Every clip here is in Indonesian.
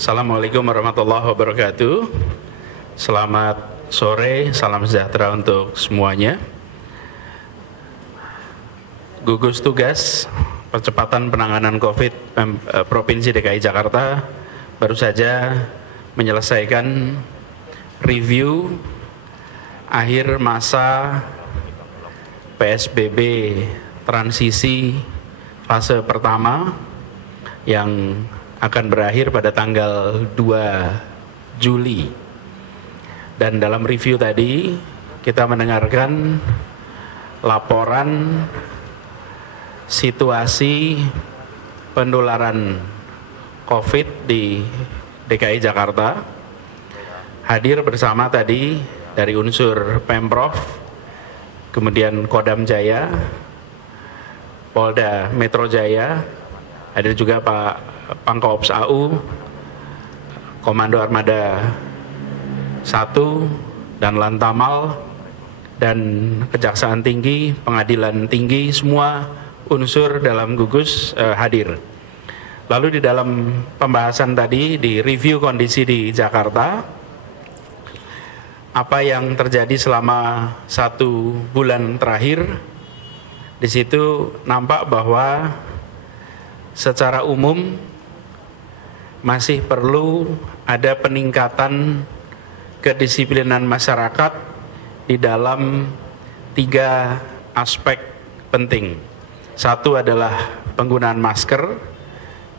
Assalamualaikum warahmatullahi wabarakatuh. Selamat sore, salam sejahtera untuk semuanya. Gugus Tugas Percepatan Penanganan COVID Provinsi DKI Jakarta baru saja menyelesaikan review akhir masa PSBB transisi fase pertama yang akan berakhir pada tanggal 2 Juli. Dan dalam review tadi kita mendengarkan laporan situasi penularan COVID di DKI Jakarta. Hadir bersama tadi dari unsur Pemprov, kemudian Kodam Jaya, Polda Metro Jaya, hadir juga Pak Pangkops AU, Komando Armada 1 dan Lantamal, dan Kejaksaan Tinggi, Pengadilan Tinggi, semua unsur dalam gugus hadir. Lalu di dalam pembahasan tadi, di review kondisi di Jakarta, apa yang terjadi selama 1 bulan terakhir, di situ nampak bahwa secara umum masih perlu ada peningkatan kedisiplinan masyarakat di dalam 3 aspek penting. 1 adalah penggunaan masker,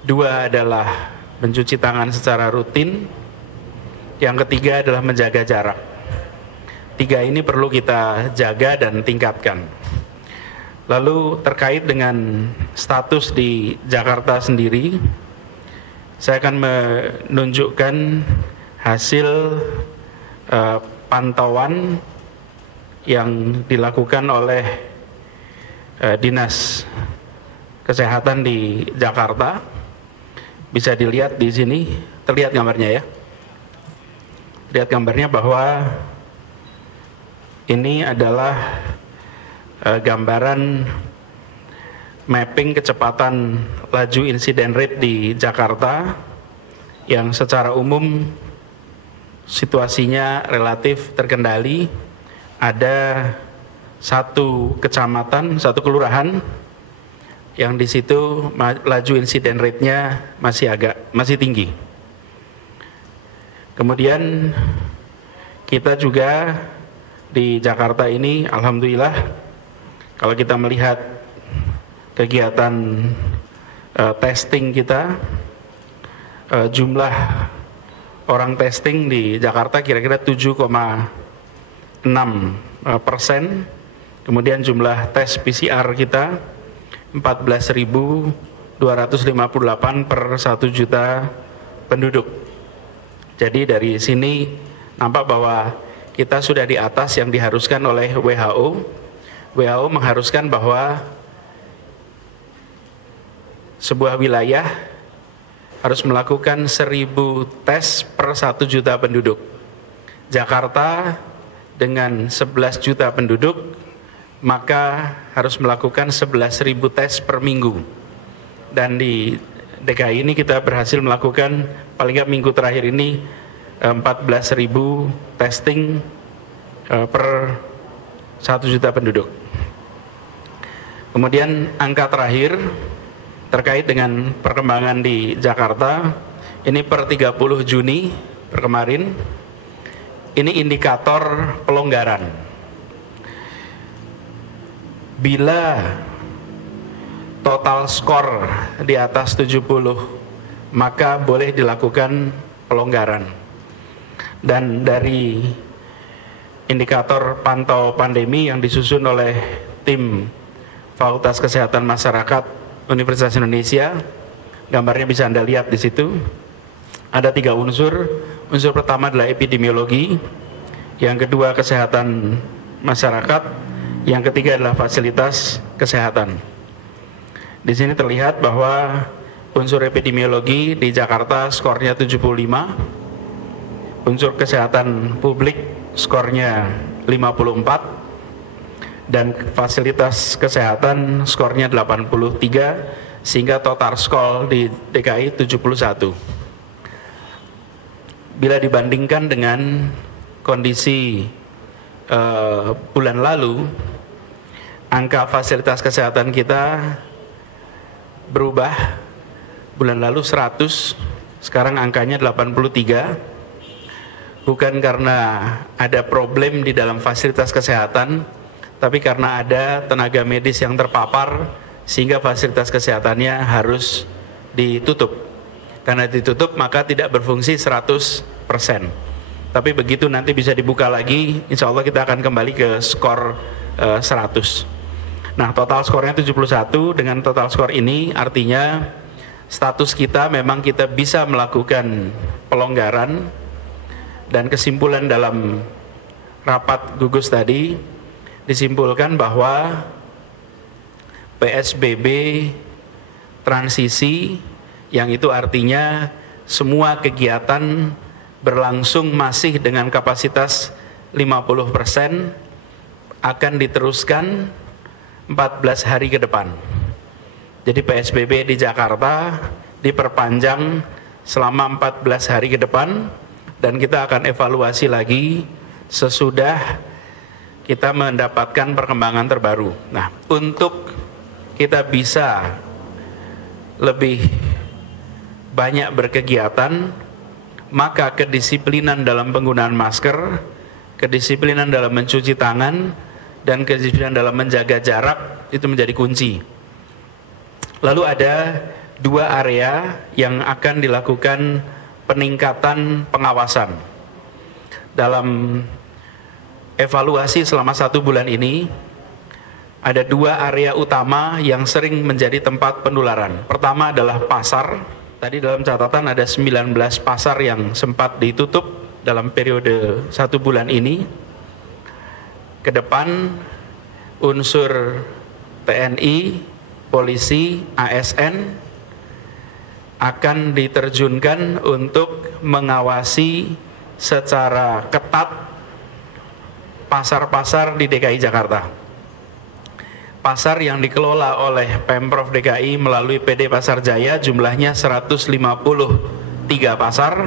2 adalah mencuci tangan secara rutin, yang ketiga adalah menjaga jarak. 3 ini perlu kita jaga dan tingkatkan. Lalu terkait dengan status di Jakarta sendiri, saya akan menunjukkan hasil pantauan yang dilakukan oleh Dinas Kesehatan di Jakarta. Bisa dilihat di sini, terlihat gambarnya ya. Lihat gambarnya bahwa ini adalah gambaran mapping kecepatan laju insiden rate di Jakarta yang secara umum situasinya relatif terkendali. Ada 1 kecamatan, 1 kelurahan yang di situ laju insiden rate-nya masih tinggi. Kemudian kita juga di Jakarta ini alhamdulillah, kalau kita melihat kegiatan testing kita, jumlah orang testing di Jakarta kira-kira 7,6%. Kemudian jumlah tes PCR kita 14.258 per 1 juta penduduk. Jadi dari sini nampak bahwa kita sudah di atas yang diharuskan oleh WHO. WHO mengharuskan bahwa sebuah wilayah harus melakukan 1.000 tes per 1 juta penduduk. Jakarta dengan 11 juta penduduk, maka harus melakukan 11.000 tes per minggu. Dan di DKI ini kita berhasil melakukan paling nggak minggu terakhir ini 14.000 testing per 1 juta penduduk. Kemudian angka terakhir terkait dengan perkembangan di Jakarta, ini per 30 Juni per kemarin, ini indikator pelonggaran. Bila total skor di atas 70, maka boleh dilakukan pelonggaran. Dan dari indikator pantau pandemi yang disusun oleh tim Fakultas Kesehatan Masyarakat Universitas Indonesia, gambarnya bisa Anda lihat di situ. Ada 3 unsur. Unsur pertama adalah epidemiologi, yang kedua kesehatan masyarakat, yang ketiga adalah fasilitas kesehatan. Di sini terlihat bahwa unsur epidemiologi di Jakarta skornya 75, unsur kesehatan publik skornya 54, dan fasilitas kesehatan skornya 83, sehingga total skor di DKI 71. bila dibandingkan dengan kondisi bulan lalu, angka fasilitas kesehatan kita berubah. Bulan lalu 100, sekarang angkanya 83. Bukan karena ada problem di dalam fasilitas kesehatan, tapi karena ada tenaga medis yang terpapar sehingga fasilitas kesehatannya harus ditutup. Karena ditutup maka tidak berfungsi 100%. Tapi begitu nanti bisa dibuka lagi, insya Allah kita akan kembali ke skor 100. Nah, total skornya 71. Dengan total skor ini artinya status kita memang kita bisa melakukan pelonggaran, dan kesimpulan dalam rapat gugus tadi disimpulkan bahwa PSBB transisi, yang itu artinya semua kegiatan berlangsung masih dengan kapasitas 50%, akan diteruskan 14 hari ke depan. Jadi PSBB di Jakarta diperpanjang selama 14 hari ke depan, dan kita akan evaluasi lagi sesudah kita mendapatkan perkembangan terbaru. Nah, untuk kita bisa lebih banyak berkegiatan, maka kedisiplinan dalam penggunaan masker, kedisiplinan dalam mencuci tangan, dan kedisiplinan dalam menjaga jarak itu menjadi kunci. Lalu ada 2 area yang akan dilakukan peningkatan pengawasan. Dalam evaluasi selama 1 bulan ini, ada 2 area utama yang sering menjadi tempat penularan. Pertama adalah pasar. Tadi dalam catatan ada 19 pasar yang sempat ditutup dalam periode 1 bulan ini. Ke depan unsur TNI, polisi, ASN akan diterjunkan untuk mengawasi secara ketat pasar-pasar di DKI Jakarta. Pasar yang dikelola oleh Pemprov DKI melalui PD Pasar Jaya jumlahnya 153 pasar,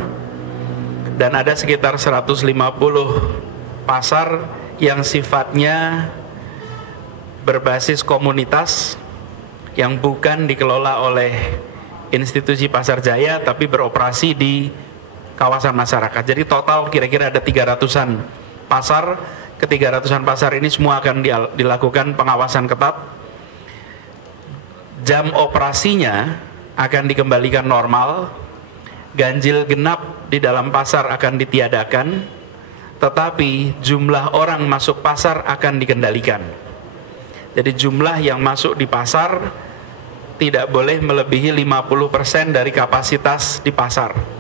dan ada sekitar 150 pasar yang sifatnya berbasis komunitas yang bukan dikelola oleh institusi Pasar Jaya tapi beroperasi di kawasan masyarakat. Jadi total kira-kira ada 300-an pasar. Ke-300-an pasar ini semua akan dilakukan pengawasan ketat. Jam operasinya akan dikembalikan normal. Ganjil genap di dalam pasar akan ditiadakan, tetapi jumlah orang masuk pasar akan dikendalikan. Jadi jumlah yang masuk di pasar tidak boleh melebihi 50% dari kapasitas di pasar.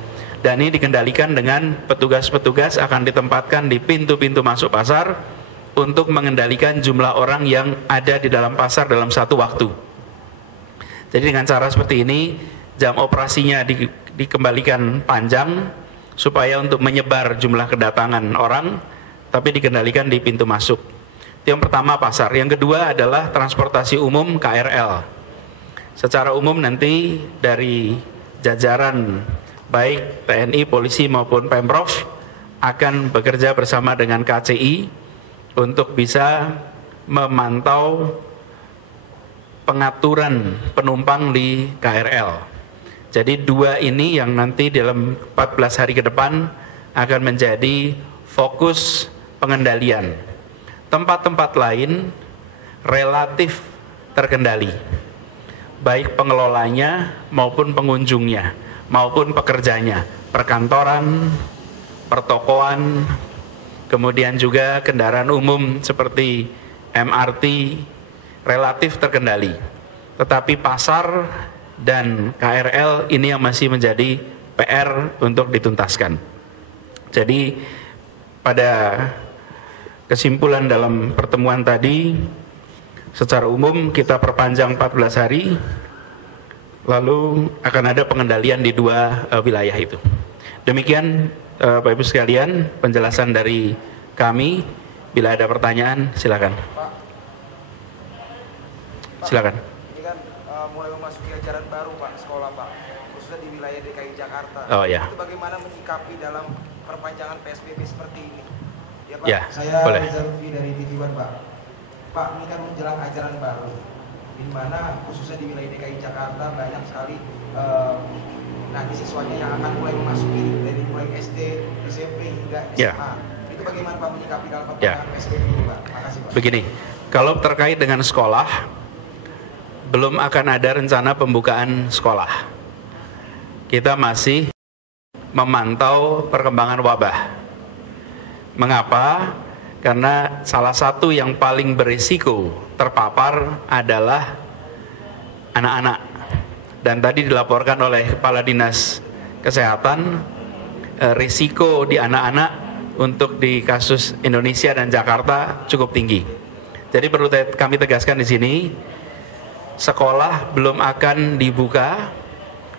Dan ini dikendalikan dengan petugas-petugas akan ditempatkan di pintu-pintu masuk pasar untuk mengendalikan jumlah orang yang ada di dalam pasar dalam satu waktu. Jadi dengan cara seperti ini, jam operasinya dikembalikan panjang supaya untuk menyebar jumlah kedatangan orang, tapi dikendalikan di pintu masuk. Itu yang pertama, pasar. Yang kedua adalah transportasi umum KRL. Secara umum nanti dari jajaran baik TNI, polisi maupun Pemprov akan bekerja bersama dengan KCI untuk bisa memantau pengaturan penumpang di KRL. Jadi 2 ini yang nanti dalam 14 hari ke depan akan menjadi fokus pengendalian. Tempat-tempat lain relatif terkendali, baik pengelolanya maupun pengunjungnya maupun pekerjanya, perkantoran, pertokoan, kemudian juga kendaraan umum seperti MRT relatif terkendali. Tetapi pasar dan KRL ini yang masih menjadi PR untuk dituntaskan. Jadi pada kesimpulan dalam pertemuan tadi, secara umum kita perpanjang 14 hari, lalu akan ada pengendalian di 2 wilayah itu. Demikian Bapak Ibu sekalian penjelasan dari kami. Bila ada pertanyaan silakan. Silakan. Ini kan mulai memasuki ajaran baru Pak, sekolah Pak, khususnya di wilayah DKI DKI Jakarta. Oh ya. Itu bagaimana menyikapi dalam perpanjangan PSBB seperti ini? Ya Pak, Ya, saya boleh. Rizalfi dari TV One Pak. Pak, ini kan menjelang ajaran baru, di mana khususnya di wilayah DKI Jakarta banyak sekali nanti siswanya yang akan mulai memasuki dari mulai SD, SMP hingga SMA. Ya. Itu bagaimana Pak menyikapi dalam perpanjangan PSBB ini Pak? Makasih Pak. Begini, kalau terkait dengan sekolah, belum akan ada rencana pembukaan sekolah. Kita masih memantau perkembangan wabah. Mengapa? Karena salah satu yang paling berisiko terpapar adalah anak-anak. Dan tadi dilaporkan oleh Kepala Dinas Kesehatan, risiko di anak-anak untuk di kasus Indonesia dan Jakarta cukup tinggi. Jadi perlu kami tegaskan di sini, sekolah belum akan dibuka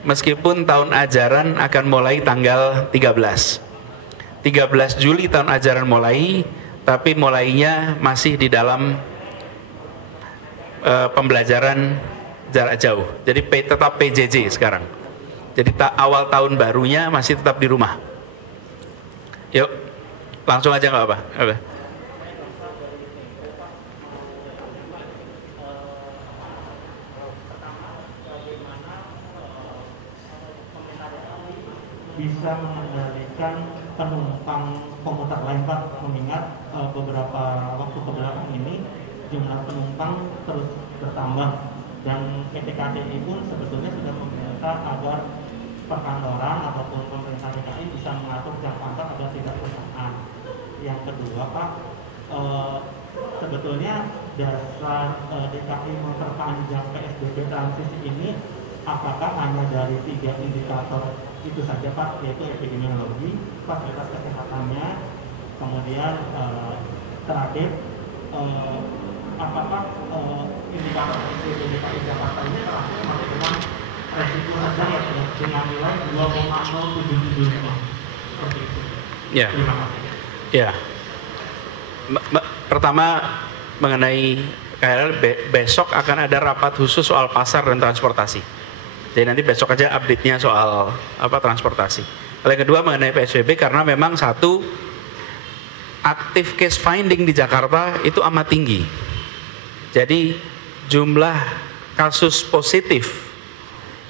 meskipun tahun ajaran akan mulai tanggal 13 Juli tahun ajaran mulai, tapi mulainya masih di dalam pembelajaran jarak jauh. Jadi tetap PJJ sekarang. Jadi awal tahun barunya masih tetap di rumah. Yuk, langsung aja nggak apa? Oke. Bisa mengendalikan penumpang komuter lain Pak, mengingat beberapa waktu kebelakang ini jumlah penumpang terus bertambah dan PT KCI pun sebetulnya sudah meminta agar perkantoran ataupun pemerintah DKI bisa mengatur jam kantor agar tidak bersamaan. Yang kedua Pak, sebetulnya dasar DKI memperpanjang PSBB transisi ini apakah hanya dari 3 indikator itu saja Pak, yaitu epidemiologi, fasilitas kesehatannya, kemudian terakhir apakah indikator PSBB DKI Jakarta ini terakhir masih dengan resiko saja ya dengan nilai 2,077 seperti itu. Ya. Terima kasih. Ya. Pertama mengenai KRL, besok akan ada rapat khusus soal pasar dan transportasi. Jadi nanti besok aja update-nya soal transportasi. Yang kedua mengenai PSBB, karena memang satu, active case finding di Jakarta itu amat tinggi. Jadi jumlah kasus positif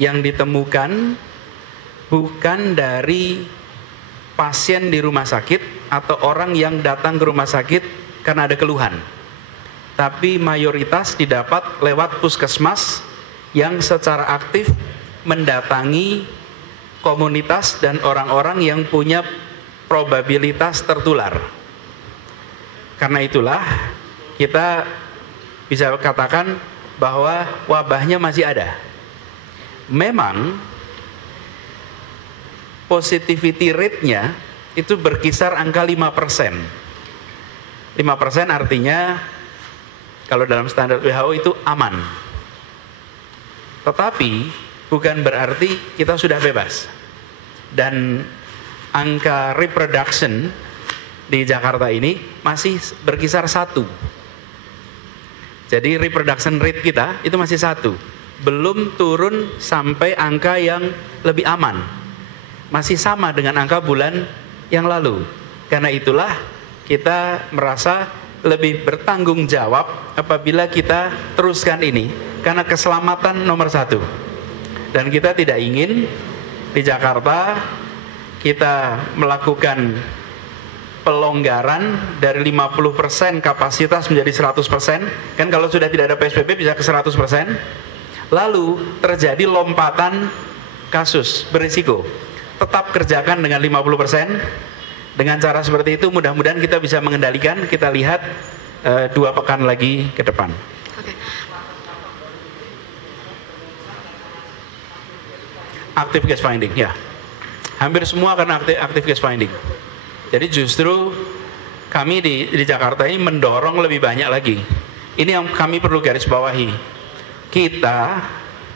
yang ditemukan bukan dari pasien di rumah sakit atau orang yang datang ke rumah sakit karena ada keluhan, tapi mayoritas didapat lewat puskesmas yang secara aktif mendatangi komunitas dan orang-orang yang punya probabilitas tertular. Karena itulah kita bisa katakan bahwa wabahnya masih ada. Memang positivity rate-nya itu berkisar angka 5%. 5% artinya kalau dalam standar WHO itu aman. Tetapi bukan berarti kita sudah bebas. Dan angka reproduction di Jakarta ini masih berkisar 1. Jadi reproduction rate kita itu masih 1. Belum turun sampai angka yang lebih aman. Masih sama dengan angka bulan yang lalu. Karena itulah kita merasa lebih bertanggung jawab apabila kita teruskan ini, karena keselamatan nomor 1. Dan kita tidak ingin di Jakarta kita melakukan pelonggaran dari 50% kapasitas menjadi 100%. Kan kalau sudah tidak ada PSBB bisa ke 100%. Lalu terjadi lompatan kasus berisiko. Tetap kerjakan dengan 50%. Dengan cara seperti itu mudah-mudahan kita bisa mengendalikan. Kita lihat 2 pekan lagi ke depan. Oke. Active case finding, ya. Hampir semua karena active case finding. Jadi justru kami di Jakarta ini mendorong lebih banyak lagi. Ini yang kami perlu garis bawahi. Kita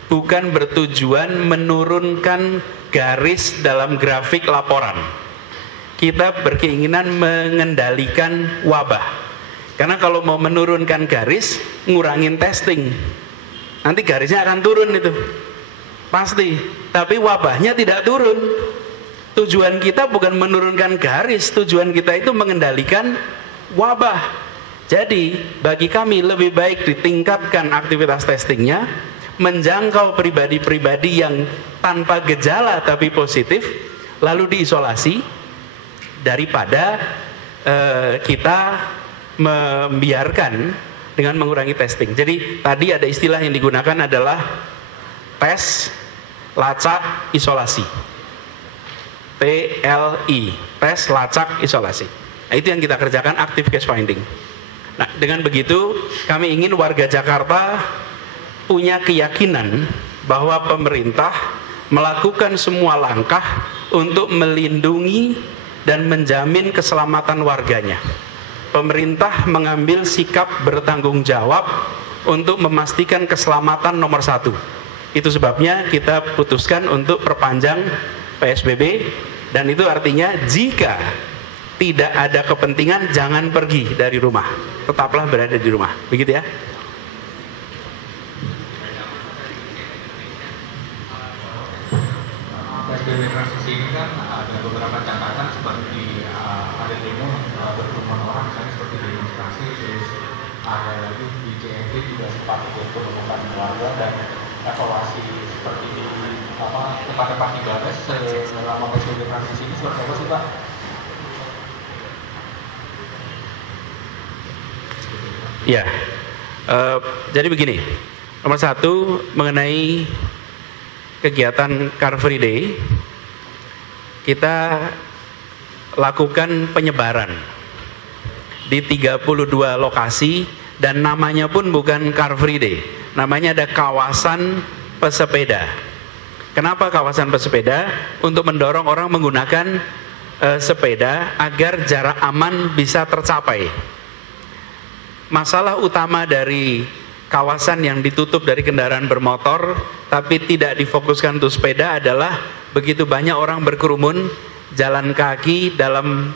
bukan bertujuan menurunkan garis dalam grafik laporan. Kita berkeinginan mengendalikan wabah. Karena kalau mau menurunkan garis, ngurangin testing, nanti garisnya akan turun itu. Pasti, tapi wabahnya tidak turun. Tujuan kita bukan menurunkan garis, tujuan kita itu mengendalikan wabah. Jadi bagi kami lebih baik ditingkatkan aktivitas testingnya, menjangkau pribadi-pribadi yang tanpa gejala tapi positif, lalu diisolasi, daripada kita membiarkan dengan mengurangi testing. Jadi tadi ada istilah yang digunakan adalah tes, lacak, isolasi. TLI, tes, lacak, isolasi. Nah, itu yang kita kerjakan, active case finding. Nah, dengan begitu kami ingin warga Jakarta punya keyakinan bahwa pemerintah melakukan semua langkah untuk melindungi dan menjamin keselamatan warganya. Pemerintah mengambil sikap bertanggung jawab untuk memastikan keselamatan nomor 1. Itu sebabnya kita putuskan untuk perpanjang PSBB, dan itu artinya jika tidak ada kepentingan jangan pergi dari rumah, tetaplah berada di rumah, begitu ya. PSBB transisi ini kan ada beberapa catatan seperti ada demo berkerumun orang, misalnya seperti demonstrasi, terus ada lagi di CFD juga sempat penumpukan warga dan evaluasi seperti di tempat-tempat ibadah selama PSBB transisi ini seperti apa sih Pak? Ya, jadi begini, nomor 1 mengenai kegiatan Car Free Day, kita lakukan penyebaran di 32 lokasi dan namanya pun bukan Car Free Day, namanya ada kawasan pesepeda. Kenapa kawasan pesepeda? Untuk mendorong orang menggunakan sepeda agar jarak aman bisa tercapai. Masalah utama dari kawasan yang ditutup dari kendaraan bermotor tapi tidak difokuskan untuk sepeda adalah begitu banyak orang berkerumun jalan kaki dalam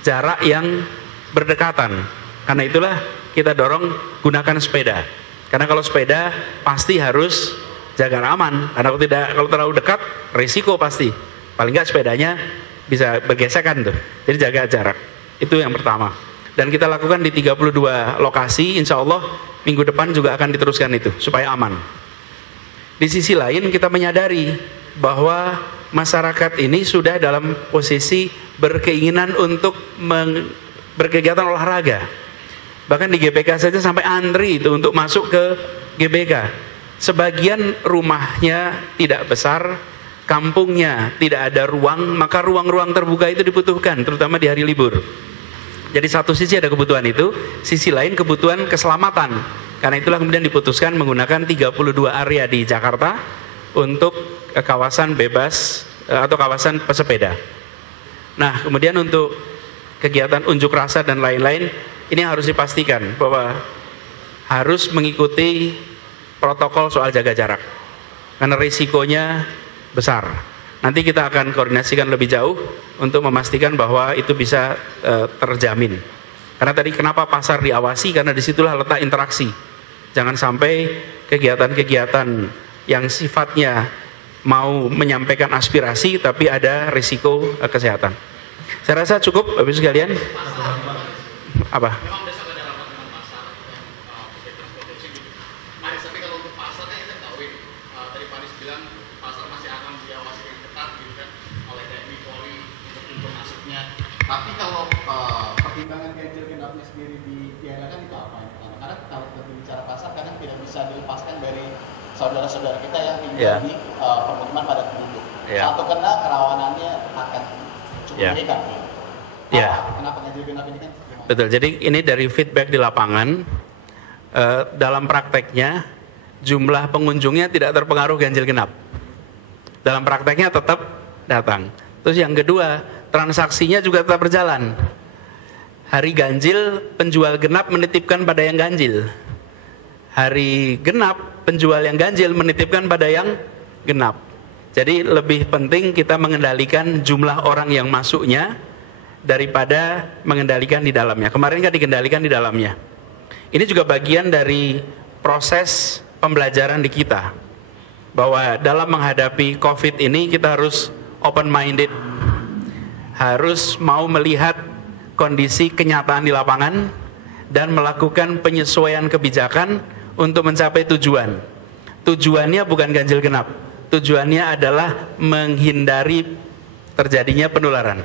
jarak yang berdekatan. Karena itulah kita dorong gunakan sepeda. Karena kalau sepeda pasti harus jaga aman. Karena kalau terlalu dekat risiko pasti. Paling nggak sepedanya bisa bergesekan tuh. Jadi jaga jarak. Itu yang pertama. Dan kita lakukan di 32 lokasi, insya Allah minggu depan juga akan diteruskan itu, supaya aman. Di sisi lain kita menyadari bahwa masyarakat ini sudah dalam posisi berkeinginan untuk berkegiatan olahraga. Bahkan di GBK saja sampai antri itu untuk masuk ke GBK. Sebagian rumahnya tidak besar, kampungnya tidak ada ruang, maka ruang-ruang terbuka itu dibutuhkan, terutama di hari libur. Jadi satu sisi ada kebutuhan itu, sisi lain kebutuhan keselamatan. Karena itulah kemudian diputuskan menggunakan 32 area di Jakarta untuk kawasan bebas atau kawasan pesepeda. Nah, kemudian untuk kegiatan unjuk rasa dan lain-lain, ini harus dipastikan bahwa harus mengikuti protokol soal jaga jarak. Karena risikonya besar. Nanti kita akan koordinasikan lebih jauh untuk memastikan bahwa itu bisa terjamin. Karena tadi kenapa pasar diawasi? Karena disitulah letak interaksi. Jangan sampai kegiatan-kegiatan yang sifatnya mau menyampaikan aspirasi tapi ada risiko kesehatan. Saya rasa cukup, Bapak Ibu sekalian. Apa? Tapi kalau pertimbangan ganjil genapnya sendiri ditiadakan itu apa? Karena kalau kita bicara pasar kadang tidak bisa dilepaskan dari saudara-saudara kita yang tinggal di pemukiman padat penduduk. Satu kena kerawanannya akan cukup mengerikan. Kenapa ganjil genap ini kan? Betul. Jadi ini dari feedback di lapangan, dalam prakteknya jumlah pengunjungnya tidak terpengaruh ganjil genap. Dalam prakteknya tetap datang. Terus yang kedua, transaksinya juga tetap berjalan. Hari ganjil, penjual genap menitipkan pada yang ganjil. Hari genap, penjual yang ganjil menitipkan pada yang genap. Jadi lebih penting kita mengendalikan jumlah orang yang masuknya daripada mengendalikan di dalamnya. Kemarin kan dikendalikan di dalamnya. Ini juga bagian dari proses pembelajaran di kita. bahwa dalam menghadapi COVID ini kita harus open-minded, harus mau melihat kondisi kenyataan di lapangan dan melakukan penyesuaian kebijakan untuk mencapai tujuan. Tujuannya bukan ganjil genap, tujuannya adalah menghindari terjadinya penularan.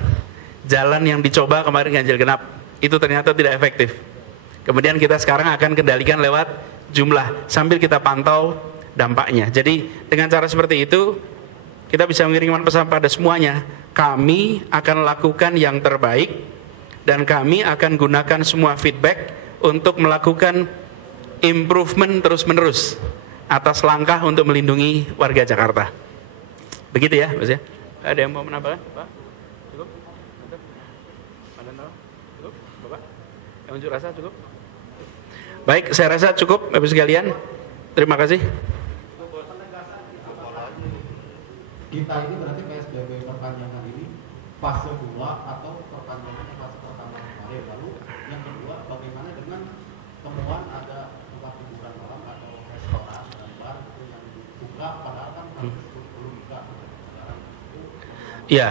Jalan yang dicoba kemarin ganjil genap itu ternyata tidak efektif. Kemudian kita sekarang akan kendalikan lewat jumlah sambil kita pantau dampaknya. Jadi dengan cara seperti itu kita bisa mengirimkan pesan pada semuanya, kami akan lakukan yang terbaik dan kami akan gunakan semua feedback untuk melakukan improvement terus-menerus atas langkah untuk melindungi warga Jakarta. Begitu ya, Mas ya. Ada yang mau menambahkan, Pak? Cukup? Cukup? Bapak? Yang unjuk rasa cukup? Baik, saya rasa cukup, Bapak sekalian. Terima kasih. Kita ini berarti PSBB perpanjangan ini fase 2 atau perpanjangannya fase pertama kemarin. Lalu yang kedua, bagaimana dengan temuan ada tempat hiburan malam atau restoran dan bar itu yang dibuka padahal kan harus belum buka. Ya,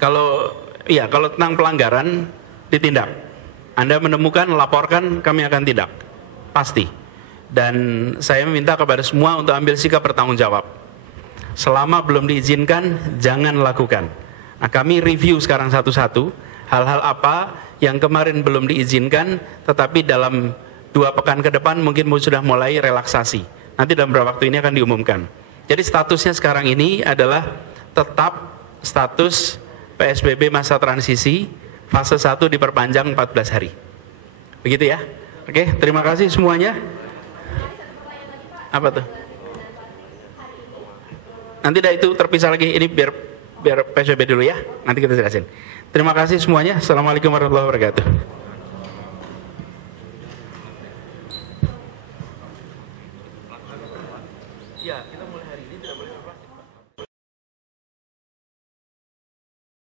kalau tentang pelanggaran ditindak. Anda menemukan, laporkan, kami akan tindak. Pasti. Dan saya meminta kepada semua untuk ambil sikap bertanggung jawab. Selama belum diizinkan, jangan lakukan. Nah, kami review sekarang satu-satu hal-hal apa yang kemarin belum diizinkan, tetapi dalam 2 pekan ke depan mungkin sudah mulai relaksasi. Nanti dalam beberapa waktu ini akan diumumkan. Jadi statusnya sekarang ini adalah tetap status PSBB masa transisi, fase 1 diperpanjang 14 hari. Begitu ya? Oke, terima kasih semuanya. Apa tuh? Nanti dah itu terpisah lagi, ini biar PSBB dulu ya, nanti kita jelasin. Terima kasih semuanya. Assalamualaikum warahmatullahi wabarakatuh. Ya, kita mulai hari ini tidak boleh